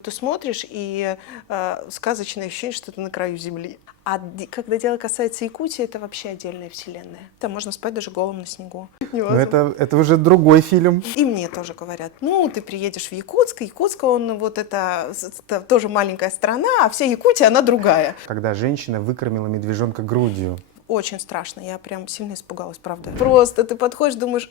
Ты смотришь, и сказочное ощущение, что ты на краю земли. Когда дело касается Якутии, это вообще отдельная вселенная. Там можно спать даже голым на снегу. Но это уже другой фильм. И мне тоже говорят, ну, ты приедешь в Якутск, Якутск, он вот это тоже маленькая страна, а вся Якутия, она другая. Когда женщина выкормила медвежонка грудью. Очень страшно, я прям сильно испугалась, правда. Просто ты подходишь, думаешь,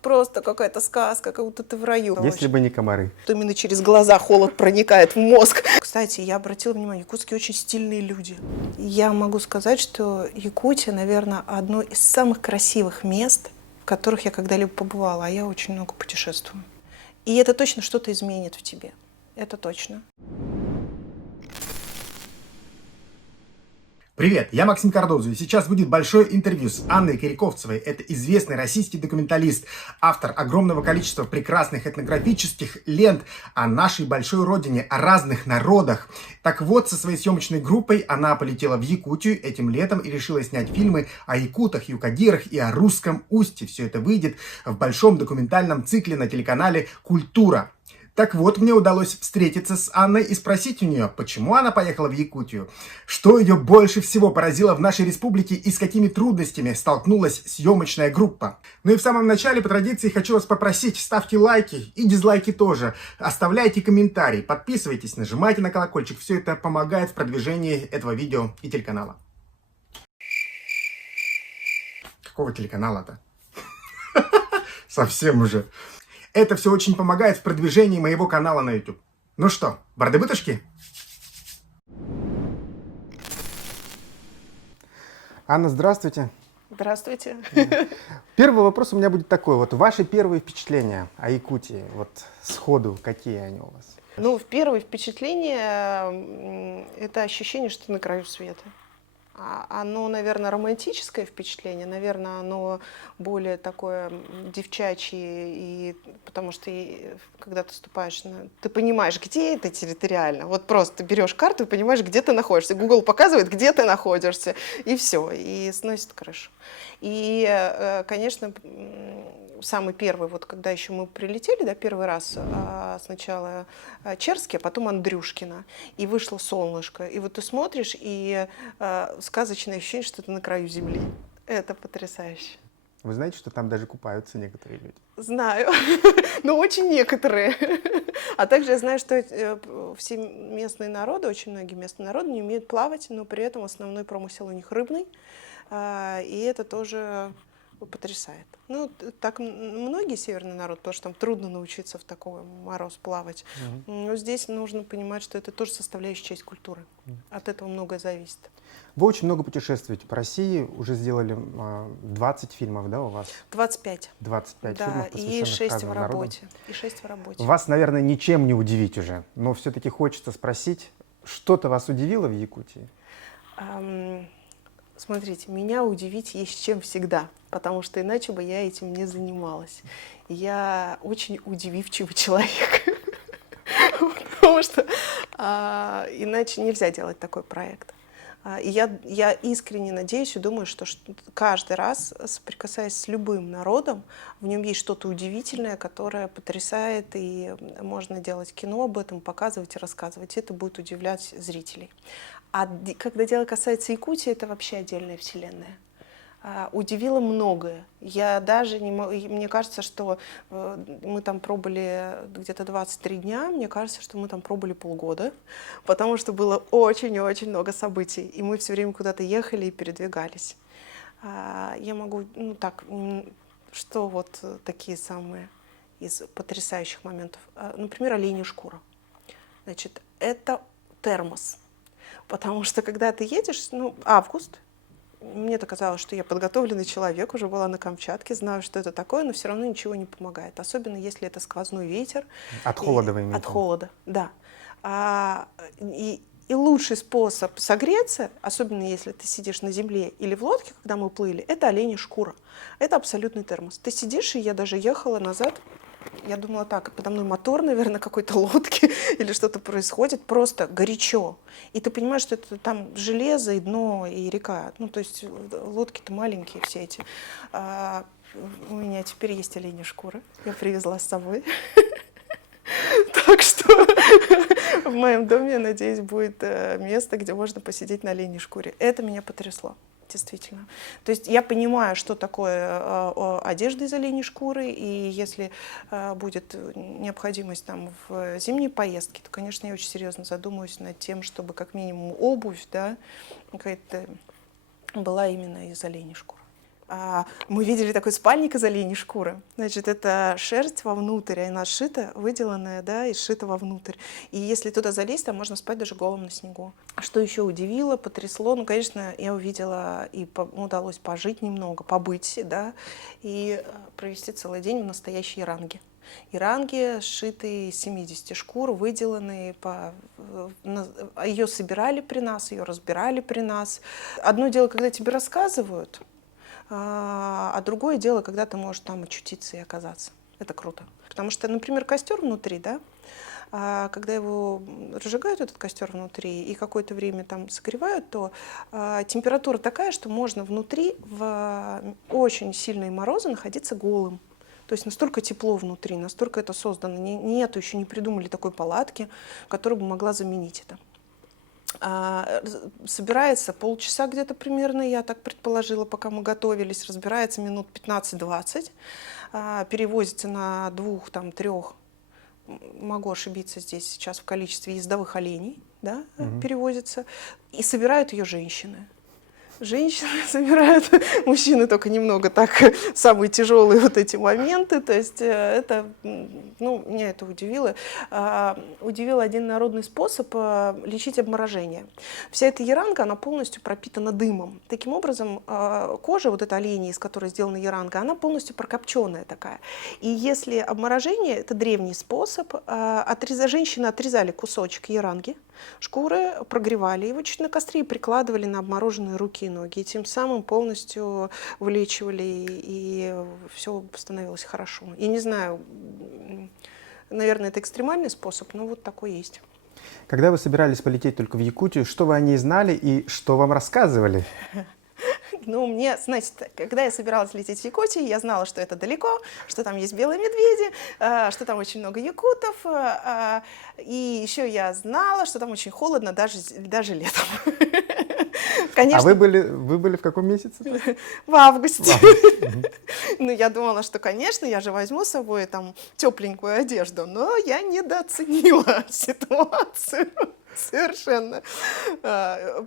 просто какая-то сказка, как будто ты в раю. Если бы не комары. Именно через глаза холод проникает в мозг. Кстати, я обратила внимание, якутские очень стильные люди. Я могу сказать, что Якутия, наверное, одно из самых красивых мест, в которых я когда-либо побывала, а я очень много путешествую. И это точно что-то изменит в тебе. Это точно. Привет, я Максим Кардозу, и сейчас будет большое интервью с Анной Кириковцевой. Это известный российский документалист, автор огромного количества прекрасных этнографических лент о нашей большой родине, о разных народах. Так вот, со своей съемочной группой она полетела в Якутию этим летом и решила снять фильмы о якутах, юкагирах и о русском Усте. Все это выйдет в большом документальном цикле на телеканале «Культура». Так вот, мне удалось встретиться с Анной и спросить у нее, почему она поехала в Якутию, что ее больше всего поразило в нашей республике и с какими трудностями столкнулась съемочная группа. Ну и в самом начале, по традиции, хочу вас попросить, ставьте лайки и дизлайки тоже, оставляйте комментарии, подписывайтесь, нажимайте на колокольчик, все это помогает в продвижении этого видео и телеканала. Какого телеканала-то? Совсем уже. Это все очень помогает в продвижении моего канала на YouTube. Ну что, барды-бытышки? Анна, здравствуйте. Здравствуйте. Первый вопрос у меня будет такой. Вот ваши первые впечатления о Якутии, вот сходу, какие они у вас? Ну, первое впечатление – это ощущение, что ты на краю света. Оно, наверное, романтическое впечатление, наверное, оно более такое девчачье, и, потому что когда ты ступаешь, ты понимаешь, где это территориально. Вот просто ты берешь карту и понимаешь, где ты находишься. Google показывает, где ты находишься, и все, и сносит крышу. И, конечно, самый первый, вот когда еще мы прилетели, да, первый раз, сначала Черске, а потом Андрюшкино, и вышло солнышко, и вот ты смотришь, и сказочное ощущение, что ты на краю земли. Это потрясающе. Вы знаете, что там даже купаются некоторые люди? Знаю, но очень некоторые. А также я знаю, что все местные народы, очень многие местные народы не умеют плавать, но при этом основной промысел у них рыбный, и это тоже потрясает. Ну, так многие северные народы, потому что там трудно научиться в такой мороз плавать. Но здесь нужно понимать, что это тоже составляющая часть культуры. От этого многое зависит. Вы очень много путешествуете по России, уже сделали 20 фильмов, да, у вас? 25. 25 да, фильмов, и посвященных 6 в разным народам. работе. И 6 в работе. Вас, наверное, ничем не удивить уже, но все-таки хочется спросить, что-то вас удивило в Якутии? Смотрите, меня удивить есть чем всегда, потому что иначе бы я этим не занималась. Я очень удививчивый человек, потому что иначе нельзя делать такой проект. И я искренне надеюсь и думаю, что каждый раз, соприкасаясь с любым народом, в нем есть что-то удивительное, которое потрясает, и можно делать кино об этом, показывать и рассказывать. Это будет удивлять зрителей. А когда дело касается Якутии, это вообще отдельная вселенная. Удивило многое. Я даже не могу, мне кажется, что мы там пробыли где-то 23 дня, мне кажется, что мы там пробыли полгода, потому что было очень-очень много событий, и мы все время куда-то ехали и передвигались. Я могу, ну так, что вот такие самые из потрясающих моментов. Например, оленья шкура. Значит, это термос. Потому что когда ты едешь, ну, август, мне-то казалось, что я подготовленный человек, уже была на Камчатке, знаю, что это такое, но все равно ничего не помогает. Особенно если это сквозной ветер. От холода вы имеете? От холода, да. И лучший способ согреться, особенно если ты сидишь на земле или в лодке, когда мы плыли, это оленья шкура. Это абсолютный термос. Ты сидишь, и я даже ехала назад. Я думала, так, подо мной мотор, наверное, какой-то лодки или что-то происходит, просто горячо. И ты понимаешь, что это там железо, и дно, и река. Ну, то есть лодки-то маленькие все эти. У меня теперь есть оленья шкуры. Я привезла с собой. Так что в моем доме, я надеюсь, будет место, где можно посидеть на оленьей шкуре. Это меня потрясло. Действительно. То есть я понимаю, что такое одежда из оленей шкуры, и если будет необходимость там в зимней поездке, то, конечно, я очень серьезно задумаюсь над тем, чтобы как минимум обувь, да, какая-то была именно из оленей шкуры. Мы видели такой спальник из оленей шкуры. Значит, это шерсть вовнутрь, она сшита, выделанная, да, и сшита вовнутрь. И если туда залезть, там можно спать даже голым на снегу. Что еще удивило, потрясло, ну, конечно, я увидела и удалось пожить немного, побыть, да, и провести целый день в настоящей иранге. Иранги, сшитые из 70 шкур, выделанные, ее собирали при нас, ее разбирали при нас. Одно дело, когда тебе рассказывают, а другое дело, когда ты можешь там очутиться и оказаться. Это круто. Потому что, например, костер внутри, да, когда его разжигают, этот костер внутри, и какое-то время там согревают, то температура такая, что можно внутри в очень сильные морозы находиться голым. То есть настолько тепло внутри, настолько это создано. Нету, еще не придумали такой палатки, которая бы могла заменить это. Собирается полчаса где-то примерно, я так предположила, пока мы готовились, разбирается минут 15-20, перевозится на 2-3, могу ошибиться здесь сейчас в количестве ездовых оленей, да, перевозится, и собирают ее женщины. Женщины собирают, мужчины только немного так, самые тяжелые вот эти моменты, то есть это, ну, меня это удивило. Удивил один народный способ лечить обморожение. Вся эта яранга, она полностью пропитана дымом. Таким образом, кожа, вот эта оленья, из которой сделана яранга, она полностью прокопченная такая. И если обморожение, это древний способ, женщины отрезали кусочек яранги, шкуры, прогревали его чуть на костре и прикладывали на обмороженные руки и ноги. И тем самым полностью вылечивали, и все становилось хорошо. Я не знаю, наверное, это экстремальный способ, но вот такой есть. Когда вы собирались полететь только в Якутию, что вы о ней знали и что вам рассказывали? Ну, мне, значит, когда я собиралась лететь в Якутию, я знала, что это далеко, что там есть белые медведи, что там очень много якутов, и еще я знала, что там очень холодно даже летом. Конечно. А вы были в каком месяце? В августе. Ну, я думала, что, конечно, я же возьму с собой там тепленькую одежду, но я недооценила ситуацию. Совершенно.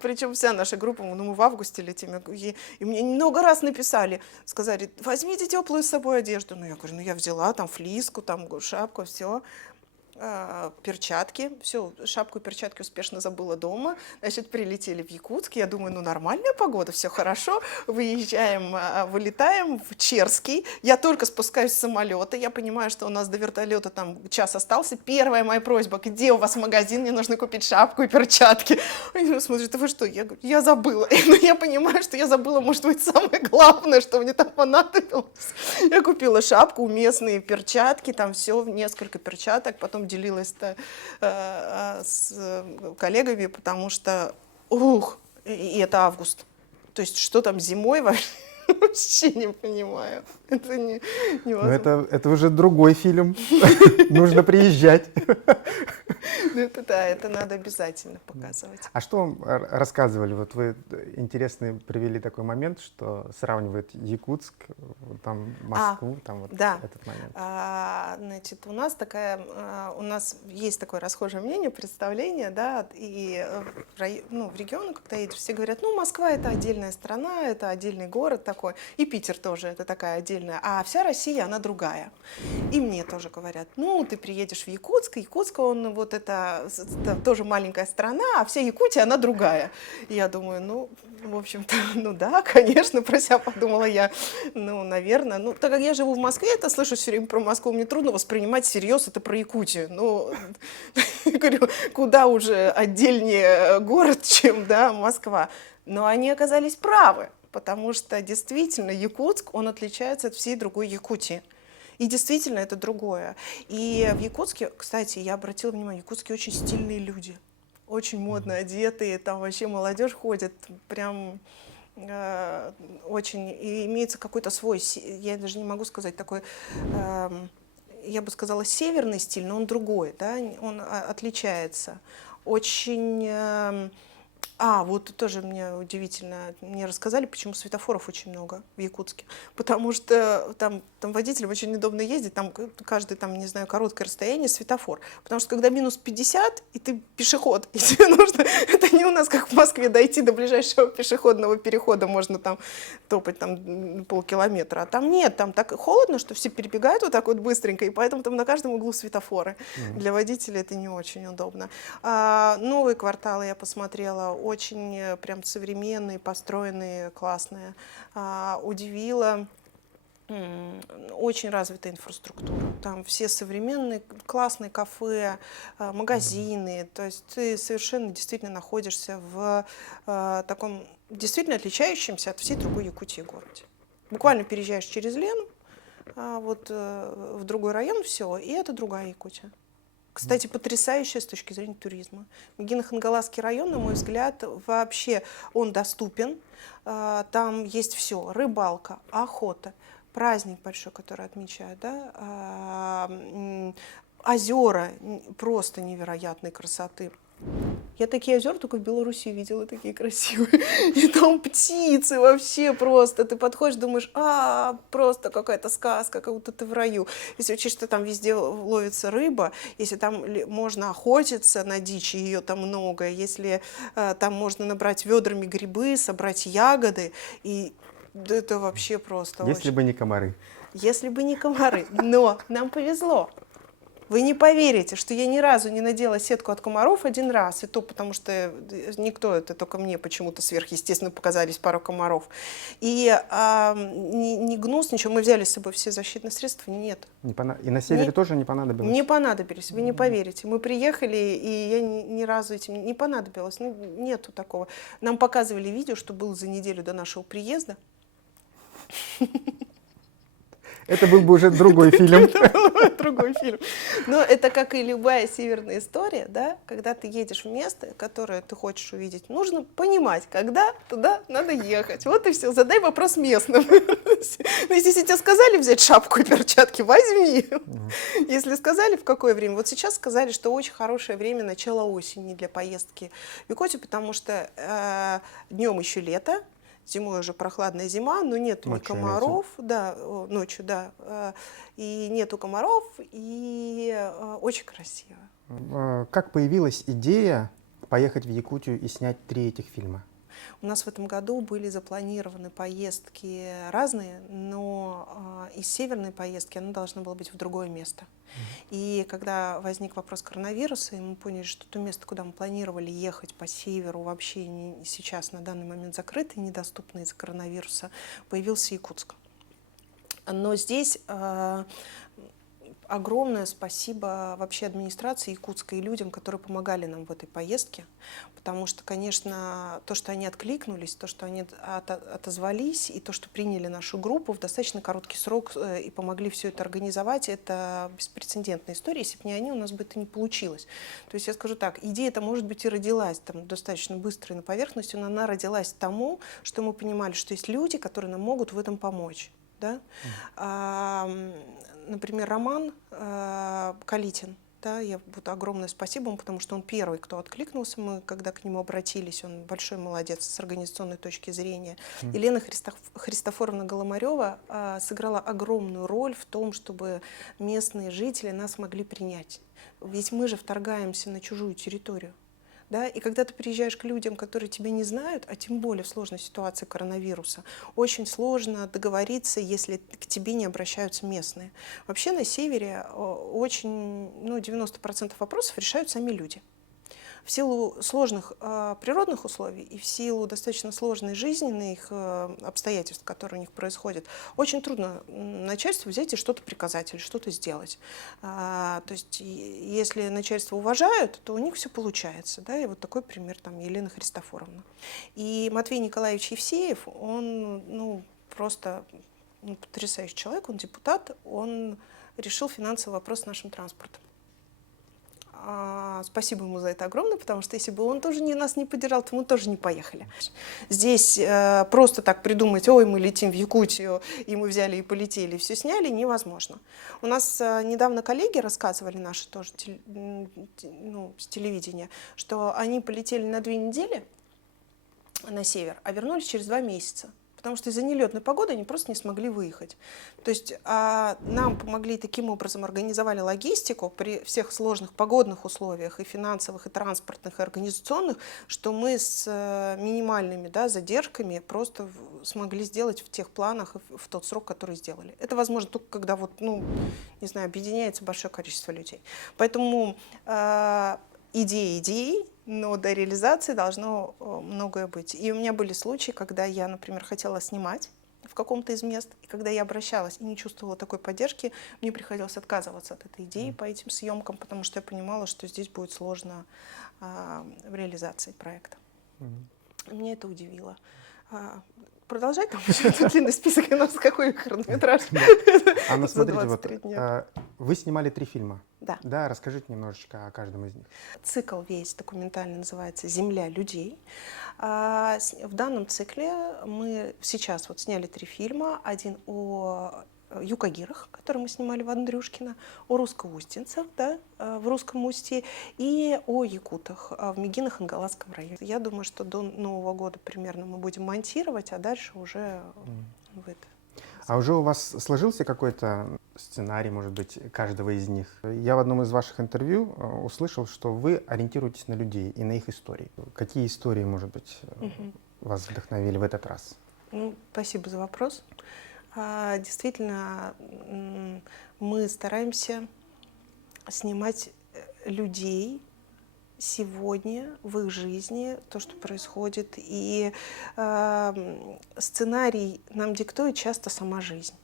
Причем вся наша группа, ну, мы в августе летим, и мне много раз написали, сказали, возьмите теплую с собой одежду. Ну, я говорю, ну, я взяла там флиску, там шапку, все. Перчатки, все, шапку и перчатки успешно забыла дома, значит, прилетели в Якутск, я думаю, ну, нормальная погода, все хорошо, вылетаем в Черский, я только спускаюсь с самолета, я понимаю, что у нас до вертолета там час остался, первая моя просьба, где у вас магазин, мне нужно купить шапку и перчатки, они смотрят, вы что, я говорю, я забыла, но я понимаю, что я забыла, может быть, самое главное, что мне там понадобилось, я купила шапку, местные перчатки, там все, несколько перчаток, потом делилась-то с коллегами, потому что, и это август. То есть что там зимой вообще не понимаю. Это невозможно. Это уже другой фильм. Нужно приезжать. Это надо обязательно показывать. А что вам рассказывали? Вот вы интересный привели такой момент, что сравнивают Якутск, там Москву, там вот да. этот момент. Значит, у нас есть такое расхожее мнение, представление, да, и в регионы, когда едешь, все говорят, ну, Москва — это отдельная страна, это отдельный город такой, и Питер тоже, это такая отдельная, а вся Россия, она другая. И мне тоже говорят, ну, ты приедешь в Якутск, Якутск, он вот это тоже маленькая страна, а вся Якутия, она другая. И я думаю, ну, в общем-то, ну да, конечно, про себя подумала я, ну, наверное. Ну, так как я живу в Москве, это слышу все время про Москву, мне трудно воспринимать всерьез это про Якутию. Ну, говорю, куда уже отдельнее город, чем, да, Москва. Но они оказались правы, потому что действительно Якутск, он отличается от всей другой Якутии. И действительно это другое. И в Якутске, кстати, я обратила внимание, в Якутске очень стильные люди. Очень модно одетые, там вообще молодежь ходит, прям очень, и имеется какой-то свой, я даже не могу сказать, такой я бы сказала, северный стиль, но он другой, да, он отличается. Очень... вот тоже мне удивительно, мне рассказали, почему светофоров очень много в Якутске. Потому что там водителям очень неудобно ездить, там каждый, там, не знаю, короткое расстояние светофор. Потому что когда минус 50, и ты пешеход, и тебе нужно, это не у нас, как в Москве, дойти до ближайшего пешеходного перехода, можно там топать там полкилометра. А там нет, там так холодно, что все перебегают вот так вот быстренько, и поэтому там на каждом углу светофоры. Для водителя это не очень удобно. Новые кварталы я посмотрела, очень прям современные, построенные, классные. Удивило, очень развитая инфраструктура. Там все современные, классные кафе, магазины. То есть ты совершенно действительно находишься в таком действительно отличающемся от всей другой Якутии городе. Буквально переезжаешь через Лену, в другой район, все, и это другая Якутия. Кстати, потрясающая с точки зрения туризма. Мегино-Хангаласский район, на мой взгляд, вообще он доступен. Там есть все: рыбалка, охота, праздник большой, который отмечают, да? Озера просто невероятной красоты. Я такие озера только в Беларуси видела, такие красивые. И там птицы вообще просто. Ты подходишь, думаешь, просто какая-то сказка, как будто ты в раю. Если учесть, что там везде ловится рыба, если там можно охотиться на дичь, ее там много, если там можно набрать ведрами грибы, собрать ягоды, и это вообще просто Если очень... бы не комары. Если бы не комары. Но нам повезло. Вы не поверите, что я ни разу не надела сетку от комаров один раз, и то потому что никто, это только мне почему-то сверхъестественно показались пару комаров. И ни гнус, ничего, мы взяли с собой все защитные средства, нет. И на севере тоже не понадобилось? Не понадобились, вы не поверите. Мы приехали, и я ни разу этим не понадобилось, нету такого. Нам показывали видео, что было за неделю до нашего приезда. Это был бы уже другой фильм. Другой фильм. Но это как и любая северная история, да, когда ты едешь в место, которое ты хочешь увидеть, нужно понимать, когда туда надо ехать. Вот и все. Задай вопрос местным. Ну, если тебе сказали взять шапку и перчатки, возьми. Если сказали, в какое время. Вот сейчас сказали, что очень хорошее время, начало осени для поездки в Якутию, потому что днем еще лето, зимой уже прохладная зима, но нету ни комаров, да, ночью, да, и нету комаров, и очень красиво. Как появилась идея поехать в Якутию и снять 3 этих фильма? У нас в этом году были запланированы поездки разные, но из северной поездки она должна была быть в другое место. И когда возник вопрос коронавируса, и мы поняли, что то место, куда мы планировали ехать по северу, вообще сейчас на данный момент закрыто и недоступно из-за коронавируса, появился Якутск. Но здесь огромное спасибо вообще администрации якутской и людям, которые помогали нам в этой поездке, потому что, конечно, то, что они откликнулись, то, что они отозвались, и то, что приняли нашу группу в достаточно короткий срок и помогли все это организовать, это беспрецедентная история. Если бы не они, у нас бы это не получилось. То есть я скажу так, идея-то, может быть, и родилась там достаточно быстро и на поверхности, но она родилась тому, что мы понимали, что есть люди, которые нам могут в этом помочь. Да? Например, Роман Калитин, да, я буду огромное спасибо ему, потому что он первый, кто откликнулся, мы когда к нему обратились, он большой молодец с организационной точки зрения. Елена Христофоровна Голомарева сыграла огромную роль в том, чтобы местные жители нас могли принять. Ведь мы же вторгаемся на чужую территорию. Да? И когда ты приезжаешь к людям, которые тебя не знают, а тем более в сложной ситуации коронавируса, очень сложно договориться, если к тебе не обращаются местные. Вообще на севере очень, 90% вопросов решают сами люди. В силу сложных природных условий и в силу достаточно сложной жизненных обстоятельств, которые у них происходят, очень трудно начальству взять и что-то приказать или что-то сделать. То есть если начальство уважают, то у них все получается. Да? И вот такой пример там Елена Христофоровна. И Матвей Николаевич Евсеев, он просто потрясающий человек, он депутат, он решил финансовый вопрос с нашим транспортом. спасибо ему за это огромное, потому что если бы он тоже нас не поддержал, то мы тоже не поехали. Здесь просто так придумать, ой, мы летим в Якутию, и мы взяли и полетели, и все сняли, невозможно. У нас недавно коллеги рассказывали, наши тоже с телевидения, что они полетели на 2 недели на север, а вернулись через 2 месяца. Потому что из-за нелетной погоды они просто не смогли выехать. То есть нам помогли таким образом, организовали логистику при всех сложных погодных условиях, и финансовых, и транспортных, и организационных, что мы с минимальными задержками просто смогли сделать в тех планах и в тот срок, который сделали. Это возможно только когда объединяется большое количество людей. Поэтому идеи, но до реализации должно многое быть. И у меня были случаи, когда я, например, хотела снимать в каком-то из мест, и когда я обращалась и не чувствовала такой поддержки, мне приходилось отказываться от этой идеи по этим съемкам, потому что я понимала, что здесь будет сложно в реализации проекта. Меня это удивило. Продолжать? Там еще длинный список, у нас какой хронометраж? Анна, За смотрите, 23 дня. вы снимали 3 фильма. Да. Да, расскажите немножечко о каждом из них. Цикл весь документальный называется «Земля людей». В данном цикле мы сейчас сняли 3 фильма. Один о юкагирах, который мы снимали в Андрюшкино, о русско-устинцах, в Русском Устье, и о якутах в Мегино-Хангаласском районе. Я думаю, что до Нового года примерно мы будем монтировать, а дальше уже в это. А уже у вас сложился какой-то сценарий, может быть, каждого из них? Я в одном из ваших интервью услышал, что вы ориентируетесь на людей и на их истории. Какие истории, может быть, вас вдохновили в этот раз? Спасибо за вопрос. Действительно, мы стараемся снимать людей сегодня, в их жизни, то, что происходит. И сценарий нам диктует часто сама жизнь.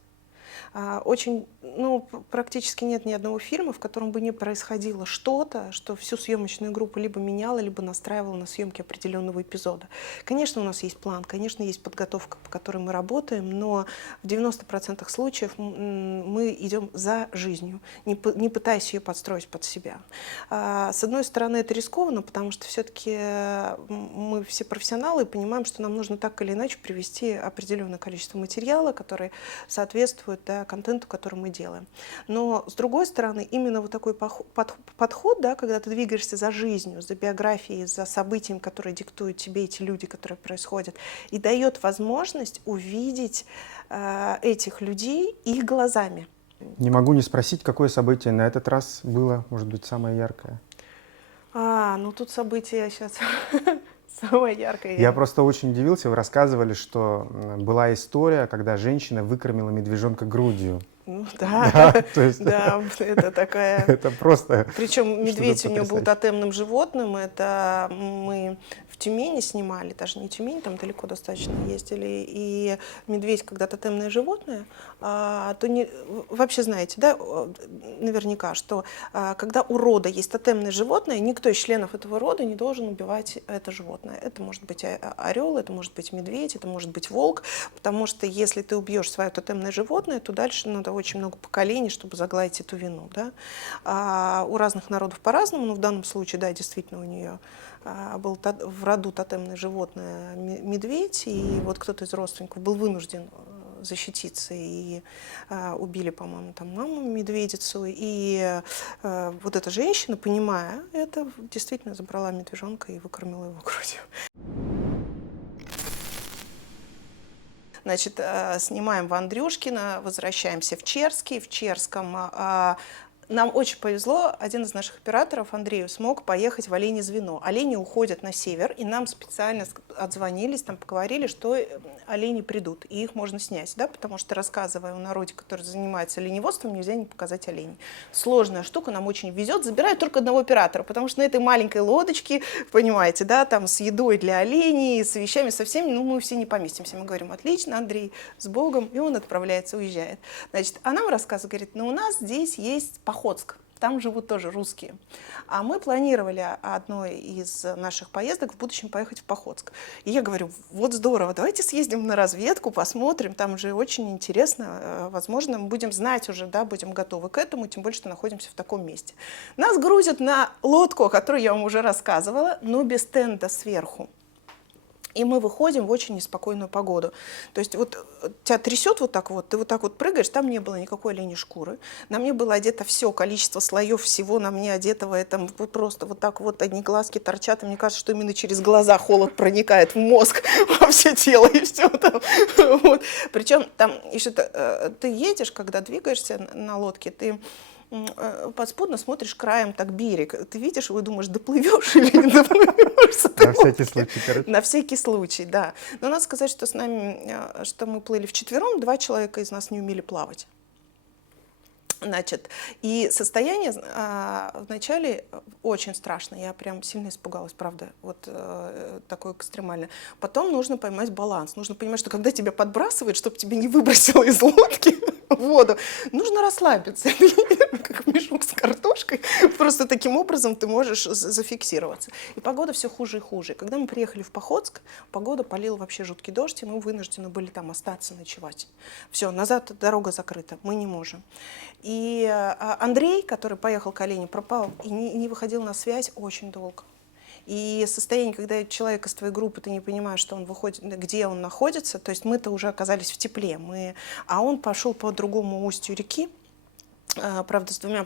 Практически нет ни одного фильма, в котором бы не происходило что-то, что всю съемочную группу либо меняло, либо настраивало на съемки определенного эпизода. Конечно, у нас есть план, конечно, есть подготовка, по которой мы работаем, но в 90% случаев мы идем за жизнью, не пытаясь ее подстроить под себя. С одной стороны, это рискованно, потому что все-таки мы все профессионалы и понимаем, что нам нужно так или иначе привести определенное количество материала, который соответствует контенту, который мы делаем. Но, с другой стороны, именно такой подход, когда ты двигаешься за жизнью, за биографией, за событиями, которые диктуют тебе эти люди, которые происходят, и дает возможность увидеть этих людей их глазами. Не могу не спросить, какое событие на этот раз было, может быть, самое яркое? Тут событие сейчас самое яркое. Я просто очень удивился, вы рассказывали, что была история, когда женщина выкормила медвежонка грудью. Это такая... Это просто... Причем медведь у него был тотемным животным, это мы в Тюмени снимали, даже не Тюмень, там далеко достаточно ездили, и медведь, когда тотемное животное, вообще знаете, наверняка, что когда у рода есть тотемное животное, никто из членов этого рода не должен убивать это животное. Это может быть орел, это может быть медведь, это может быть волк, потому что если ты убьешь свое тотемное животное, то дальше надо очень много поколений, чтобы загладить эту вину. У разных народов по-разному, но в данном случае, действительно, у нее был в роду тотемное животное медведь, и кто-то из родственников был вынужден защититься, и убили, по-моему, маму медведицу, и эта женщина, понимая это, действительно забрала медвежонка и выкормила его грудью. Значит, снимаем в Андрюшкино, возвращаемся в Черский. В Черском нам очень повезло, один из наших операторов, Андрею, смог поехать в Оленье Звено. Олени уходят на север, и нам специально отзвонились, поговорили, что олени придут, и их можно снять, потому что, рассказывая о народе, который занимается оленеводством, нельзя не показать оленей. Сложная штука, нам очень везет, забирают только одного оператора, потому что на этой маленькой лодочке, понимаете, с едой для оленей, с вещами, со всеми, мы все не поместимся. Мы говорим: отлично, Андрей, с Богом, и он отправляется, уезжает. Значит, а нам рассказывает, говорит: у нас здесь есть Охотск. Там живут тоже русские. А мы планировали одной из наших поездок в будущем поехать в Похотск. И я говорю, вот здорово, давайте съездим на разведку, посмотрим, там же очень интересно, возможно, мы будем знать уже, да, будем готовы к этому, тем более, что находимся в таком месте. Нас грузят на лодку, о которой я вам уже рассказывала, но без тента сверху. И мы выходим в очень неспокойную погоду. То есть вот тебя трясет вот так вот, ты вот так вот прыгаешь, там не было никакой оленей шкуры. На мне было одето все, количество слоев всего на мне одетого, это просто вот так вот одни глазки торчат, и мне кажется, что именно через глаза холод проникает в мозг, во все тело и все там. Вот. Причем там еще ты едешь, когда двигаешься на лодке, ты подспудно смотришь краем так берег. Ты видишь его и думаешь, доплывешь или не доплывешь? На всякий случай, короче. На всякий случай, да. Но надо сказать, что с нами, что мы плыли вчетвером, 2 человека из нас не умели плавать. Значит, и состояние вначале очень страшное, я прям сильно испугалась, правда, вот такое экстремальное. Потом нужно поймать баланс, нужно понимать, что когда тебя подбрасывает, чтобы тебя не выбросило из лодки в воду, нужно расслабиться, как мешок с картошкой, просто таким образом ты можешь зафиксироваться. И погода все хуже и хуже. Когда мы приехали в Похотск, погода полила вообще жуткий дождь, и мы вынуждены были там остаться ночевать. Все, назад дорога закрыта, мы не можем. И Андрей, который поехал к Олене, пропал и не выходил на связь очень долго. И состояние, когда человек из твоей группы, ты не понимаешь, что он выходит, где он находится, то есть мы-то уже оказались в тепле, а он пошел по другому устью реки, правда, с 2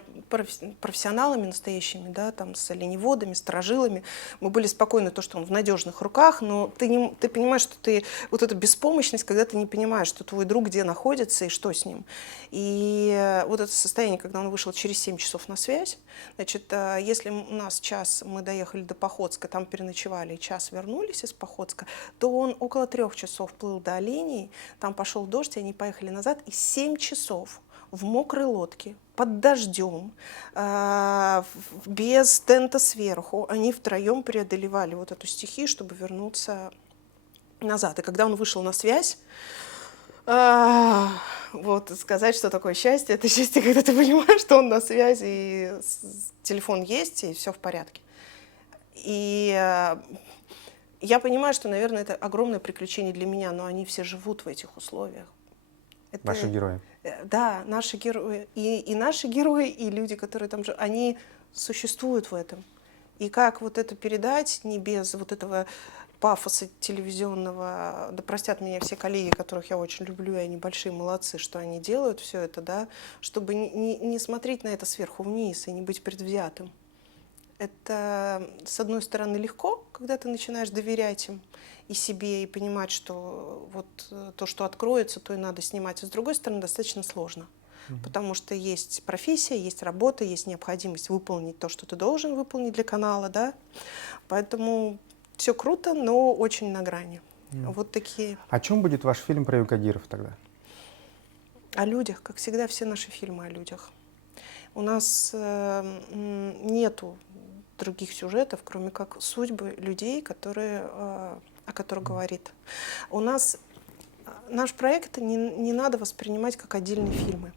профессионалами настоящими, да, там, с оленеводами, сторожилами. Мы были спокойны, то, что он в надежных руках, но ты понимаешь, что ты, вот эта беспомощность, когда ты не понимаешь, что твой друг где находится и что с ним. И вот это состояние, когда он вышел через 7 часов на связь, значит, если у нас час, мы доехали до Похотска, там переночевали, и час вернулись из Похотска, то он около 3 часов плыл до Оленей, там пошел дождь, и они поехали назад, и 7 часов в мокрой лодке, под дождем, без тента сверху, они втроем преодолевали вот эту стихию, чтобы вернуться назад. И когда он вышел на связь, вот сказать, что такое счастье, это счастье, когда ты понимаешь, что он на связи, и телефон есть, и все в порядке. И я понимаю, что, наверное, это огромное приключение для меня, но они все живут в этих условиях. Это, Ваши герои. Да, наши герои. И наши герои, и люди, которые там живут, они существуют в этом. И как вот это передать, не без вот этого пафоса телевизионного, да простят меня все коллеги, которых я очень люблю, и они большие молодцы, что они делают все это, да, чтобы не смотреть на это сверху вниз и не быть предвзятым. Это, с одной стороны, легко, когда ты начинаешь доверять им и себе, и понимать, что вот то, что откроется, то и надо снимать. А с другой стороны, достаточно сложно, потому что есть профессия, есть работа, есть необходимость выполнить то, что ты должен выполнить для канала, да. Поэтому все круто, но очень на грани. Вот такие. О чем будет ваш фильм про юкадиров тогда? О людях, как всегда, все наши фильмы о людях. У нас нету других сюжетов, кроме как судьбы людей, о которых говорит. У нас наш проект не надо воспринимать как отдельные фильмы.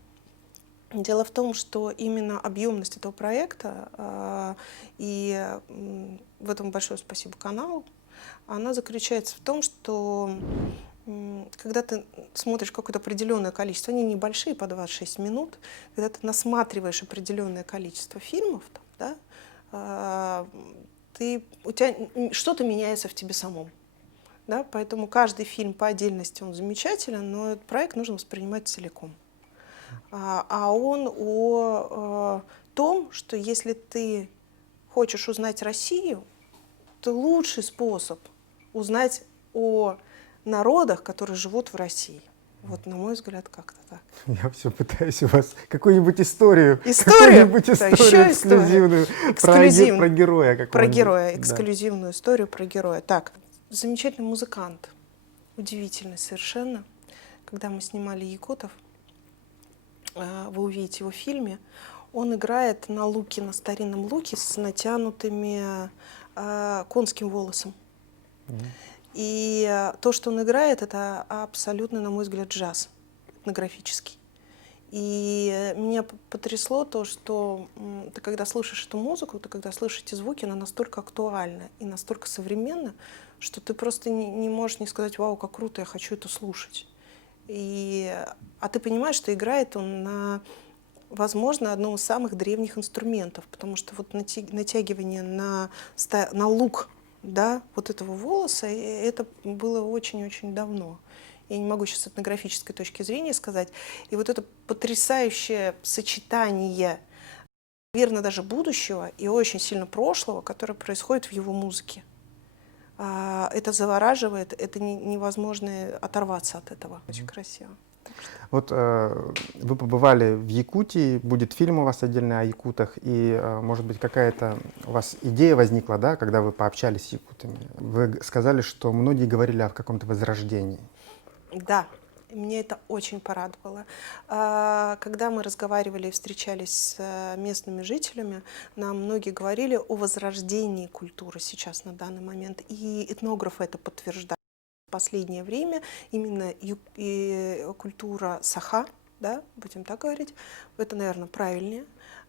Дело в том, что именно объемность этого проекта, и в этом большое спасибо каналу, она заключается в том, что когда ты смотришь какое-то определенное количество, они небольшие, по 26 минут, когда ты насматриваешь определенное количество фильмов, да, у тебя что-то меняется в тебе самом. Да? Поэтому каждый фильм по отдельности он замечателен, но этот проект нужно воспринимать целиком. А он о том, что если ты хочешь узнать Россию, то лучший способ узнать о народах, которые живут в России. Вот, на мой взгляд, как-то так. Я все пытаюсь у вас какую-нибудь историю. Историю? Какую-нибудь Да, историю еще эксклюзивную. Эксклюзивную. Про героя Про какого-нибудь. героя, Да. эксклюзивную историю про героя. Так, замечательный музыкант, удивительный совершенно. Когда мы снимали «Якутов», вы увидите его в фильме, он играет на луке, на старинном луке с натянутыми конским волосом. И то, что он играет, это абсолютно, на мой взгляд, джаз этнографический. И меня потрясло то, что ты когда слышишь эту музыку, ты когда слышишь эти звуки, она настолько актуальна и настолько современна, что ты просто не можешь не сказать: «Вау, как круто, я хочу это слушать». А ты понимаешь, что играет он на, возможно, одном из самых древних инструментов, потому что вот натягивание на лук, да, вот этого волоса, это было очень-очень давно. Я не могу сейчас с этнографической точки зрения сказать. И вот это потрясающее сочетание, наверное, даже будущего и очень сильно прошлого, которое происходит в его музыке. Это завораживает, это невозможно оторваться от этого. Очень красиво. Вот вы побывали в Якутии, будет фильм у вас отдельный о якутах, и, может быть, какая-то у вас идея возникла, да, когда вы пообщались с якутами? Вы сказали, что многие говорили о каком-то возрождении. Да, мне это очень порадовало. Когда мы разговаривали и встречались с местными жителями, нам многие говорили о возрождении культуры сейчас на данный момент, и этнографы это подтверждают. В последнее время именно культура саха, да, будем так говорить, это, наверное, правильнее,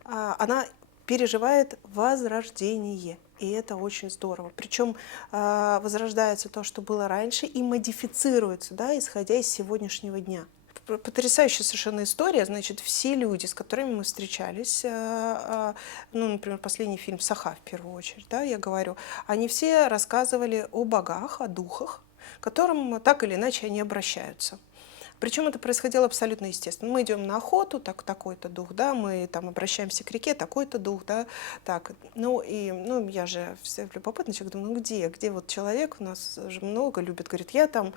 она переживает возрождение. И это очень здорово. Причем возрождается то, что было раньше, и модифицируется, да, исходя из сегодняшнего дня. Потрясающая совершенно история. Значит, все люди, с которыми мы встречались, ну, например, последний фильм «Саха» в первую очередь, да, я говорю, они все рассказывали о богах, о духах, к которым так или иначе они обращаются. Причем это происходило абсолютно естественно. Мы идем на охоту, такой-то дух, да, мы там обращаемся к реке, такой-то дух, да, так. Ну, я же все любопытный человек, думаю, ну где вот человек, у нас же много любит, говорит, я там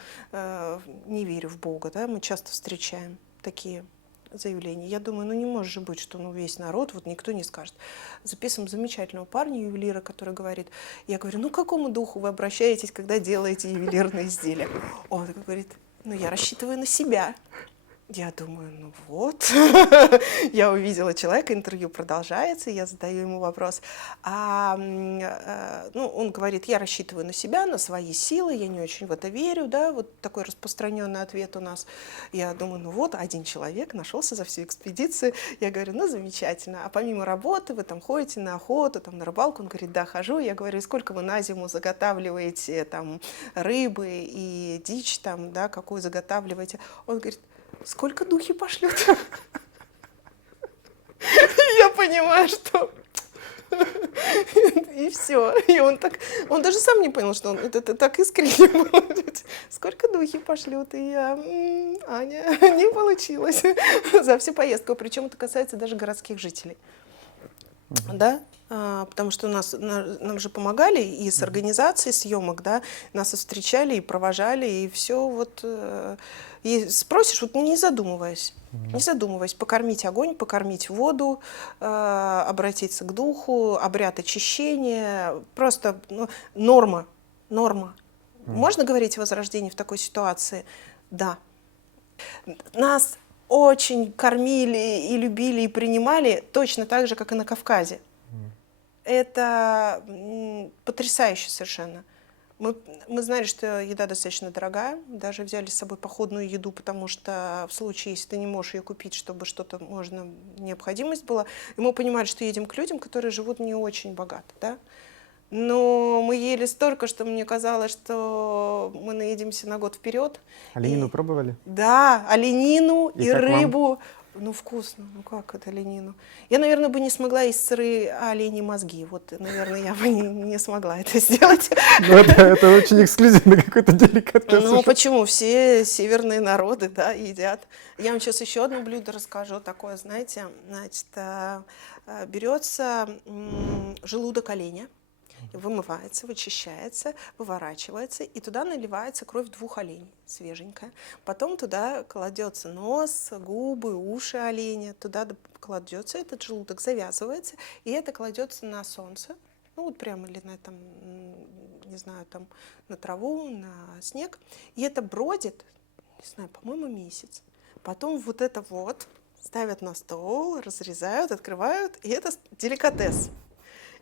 не верю в Бога, да, мы часто встречаем такие заявления. Я думаю, ну не может же быть, что весь народ, вот никто не скажет. Записываем замечательного парня, ювелира, который говорит, я говорю, ну к какому духу вы обращаетесь, когда делаете ювелирные изделия? Он говорит, ну я рассчитываю на себя. Я думаю, ну вот, я увидела человека, интервью продолжается, я задаю ему вопрос. Он говорит, я рассчитываю на себя, на свои силы, я не очень в это верю, да, вот такой распространенный ответ у нас. Я думаю, ну вот, один человек нашелся за всю экспедицию. Я говорю, ну замечательно, а помимо работы вы там ходите на охоту, там на рыбалку? Он говорит, да, хожу. Я говорю, сколько вы на зиму заготавливаете там рыбы и дичь там, да, какую заготавливаете? Он говорит, сколько духи пошлют? Я понимаю, что... И все. И он даже сам не понял, что он это так искренне было. Сколько духи пошлют? И я, Аня, не получилось за всю поездку. Причем это касается даже городских жителей. Да? Потому что нам же помогали и с организацией съемок, да, нас и встречали, и провожали, и все вот. И спросишь, вот не задумываясь, покормить огонь, покормить воду, обратиться к духу, обряд очищения, просто норма. Можно говорить о возрождении в такой ситуации? Да. Нас очень кормили и любили и принимали точно так же, как и на Кавказе. Это потрясающе совершенно. Мы знали, что еда достаточно дорогая, даже взяли с собой походную еду, потому что в случае, если ты не можешь ее купить, чтобы что-то необходимость была, и мы понимали, что едем к людям, которые живут не очень богато, да? Но мы ели столько, что мне казалось, что мы наедимся на год вперед. Оленину пробовали? Да, оленину и рыбу. Вам? Ну, вкусно. Ну, как это оленину? Я, наверное, бы не смогла есть сырые оленьи мозги. Вот, наверное, я бы не смогла это сделать. Ну, это очень эксклюзивный какой-то деликатес. Ну, почему? Все северные народы, да, едят. Я вам сейчас еще одно блюдо расскажу. Такое, знаете, значит, берется желудок оленя, вымывается, вычищается, выворачивается, и туда наливается кровь 2 оленей, свеженькая. Потом туда кладется нос, губы, уши оленя, туда кладется этот желудок, завязывается, и это кладется на солнце, ну вот прямо или на там, не знаю, там на траву, на снег, и это бродит, не знаю, по-моему, месяц. Потом вот это вот ставят на стол, разрезают, открывают, и это деликатес.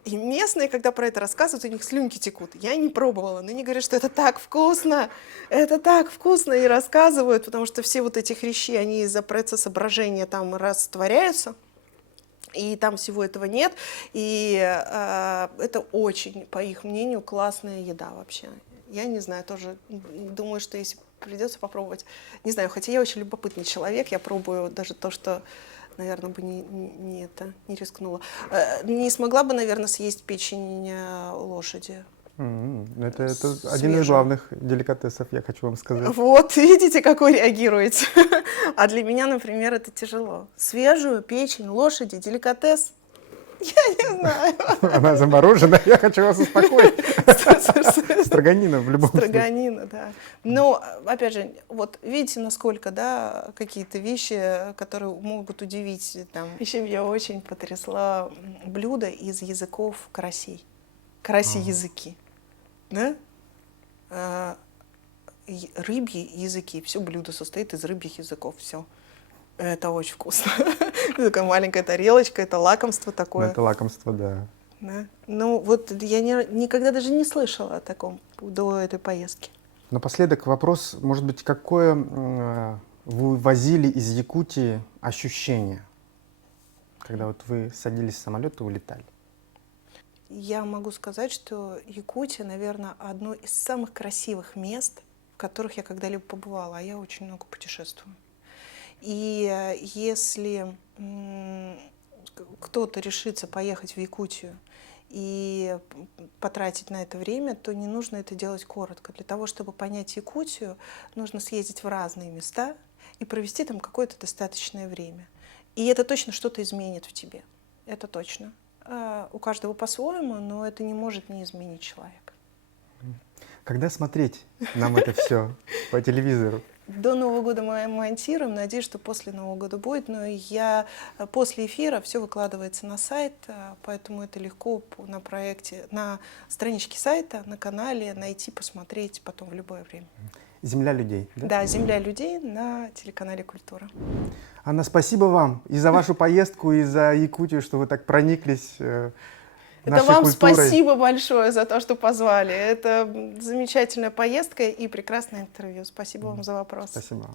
И местные, когда про это рассказывают, у них слюнки текут. Я не пробовала, но они говорят, что это так вкусно, и рассказывают, потому что все вот эти хрящи, они из-за процесса брожения там растворяются, и там всего этого нет, и это очень, по их мнению, классная еда вообще. Я не знаю, тоже думаю, что если придется попробовать, не знаю, хотя я очень любопытный человек, я пробую даже то, что, наверное, бы не рискнула. Не смогла бы, наверное, съесть печень лошади. Это один из Свежую. главных деликатесов, я хочу вам сказать. Вот, видите, как вы реагируете. А для меня, например, это тяжело. Свежую печень лошади, деликатес. Я не знаю. Она заморожена, я хочу вас успокоить. Строганина в любом случае. Строганина, да. Но, опять же, вот видите, насколько, да, какие-то вещи, которые могут удивить. Там. Еще меня очень потрясло блюдо из языков карасей. Караси-языки. Да? Рыбьи языки. Все блюдо состоит из рыбьих языков. Все. Это очень вкусно. Такая маленькая тарелочка, это лакомство такое. Это лакомство, да. Да. Ну, вот я никогда даже не слышала о таком до этой поездки. Напоследок вопрос, может быть, какое вы возили из Якутии ощущение, когда вот вы садились в самолет и улетали? Я могу сказать, что Якутия, наверное, одно из самых красивых мест, в которых я когда-либо побывала, а я очень много путешествую. И если кто-то решится поехать в Якутию и потратить на это время, то не нужно это делать коротко. Для того, чтобы понять Якутию, нужно съездить в разные места и провести там какое-то достаточное время. И это точно что-то изменит в тебе. Это точно. У каждого по-своему, но это не может не изменить человека. Когда смотреть нам это все по телевизору? До Нового года мы монтируем. Надеюсь, что после Нового года будет. Но после эфира все выкладывается на сайт, поэтому это легко на проекте, на страничке сайта, на канале найти, посмотреть потом в любое время. «Земля людей». Да? Да, «Земля людей» на телеканале «Культура». Анна, спасибо вам и за вашу поездку, и за Якутию, что вы так прониклись Это нашей вам культурой. спасибо большое за то, что позвали. Это замечательная поездка и прекрасное интервью. Спасибо вам за вопрос. Спасибо.